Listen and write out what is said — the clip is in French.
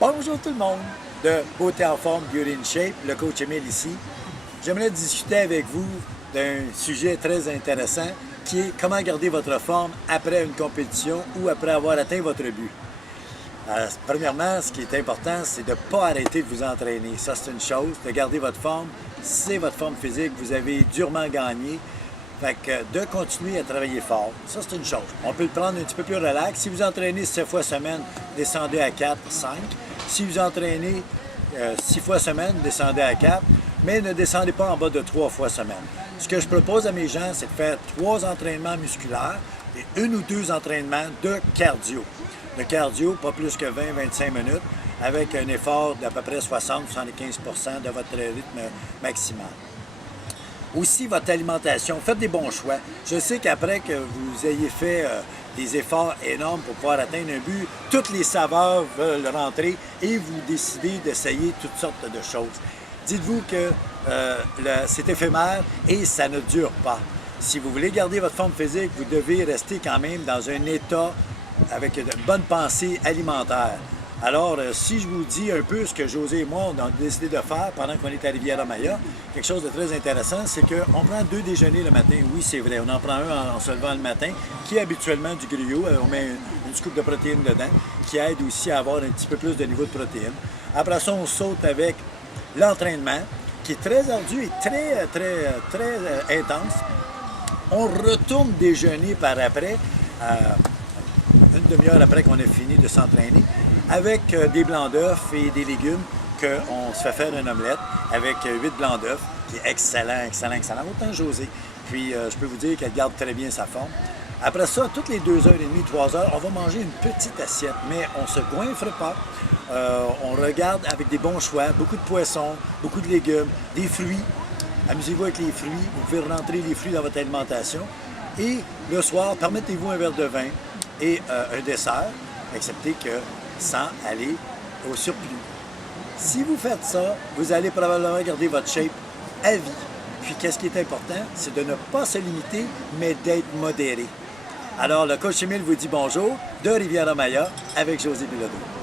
Bonjour tout le monde de Beauté en forme, Beauty in Shape, le coach Émile ici. J'aimerais discuter avec vous d'un sujet très intéressant qui est comment garder votre forme après une compétition ou après avoir atteint votre but. Premièrement, ce qui est important, c'est de ne pas arrêter de vous entraîner. Ça, c'est une chose. De garder votre forme, c'est votre forme physique. Vous avez durement gagné. Fait que de continuer à travailler fort, ça c'est une chose. On peut le prendre un petit peu plus relax. Si vous entraînez 7 fois semaine, descendez à 4, 5. Si vous entraînez 6 fois semaine, descendez à 4, mais ne descendez pas en bas de 3 fois semaine. Ce que je propose à mes gens, c'est de faire 3 entraînements musculaires et 1 ou 2 entraînements de cardio. Le cardio, pas plus que 20-25 minutes, avec un effort d'à peu près 60-75% de votre rythme maximal. Aussi, votre alimentation, faites des bons choix. Je sais qu'après que vous ayez fait des efforts énormes pour pouvoir atteindre un but, toutes les saveurs veulent rentrer et vous décidez d'essayer toutes sortes de choses. Dites-vous que c'est éphémère et ça ne dure pas. Si vous voulez garder votre forme physique, vous devez rester quand même dans un état avec une bonne pensée alimentaire. Alors, si je vous dis un peu ce que José et moi, on a décidé de faire pendant qu'on est à Riviera-Maya, quelque chose de très intéressant, c'est qu'on prend 2 déjeuners le matin. Oui, c'est vrai, on en prend un en se levant le matin, qui est habituellement du griot. On met une scoop de protéines dedans, qui aide aussi à avoir un petit peu plus de niveau de protéines. Après ça, on saute avec l'entraînement, qui est très ardu et très intense. On retourne déjeuner par après, une demi-heure après qu'on ait fini de s'entraîner, avec des blancs d'œufs et des légumes qu'on se fait faire une omelette avec 8 blancs d'œufs, qui est excellent. Autant José. Puis, je peux vous dire qu'elle garde très bien sa forme. Après ça, toutes les 2h30, 3h, on va manger une petite assiette, mais on ne se goinfre pas. On regarde avec des bons choix, beaucoup de poissons, beaucoup de légumes, des fruits. Amusez-vous avec les fruits. Vous pouvez rentrer les fruits dans votre alimentation. Et le soir, permettez-vous un verre de vin et un dessert, excepté que sans aller au surplus. Si vous faites ça, vous allez probablement garder votre shape à vie. Puis, qu'est-ce qui est important? C'est de ne pas se limiter, mais d'être modéré. Alors, le coach Émile vous dit bonjour de Riviera-Maya avec José Bilodeau.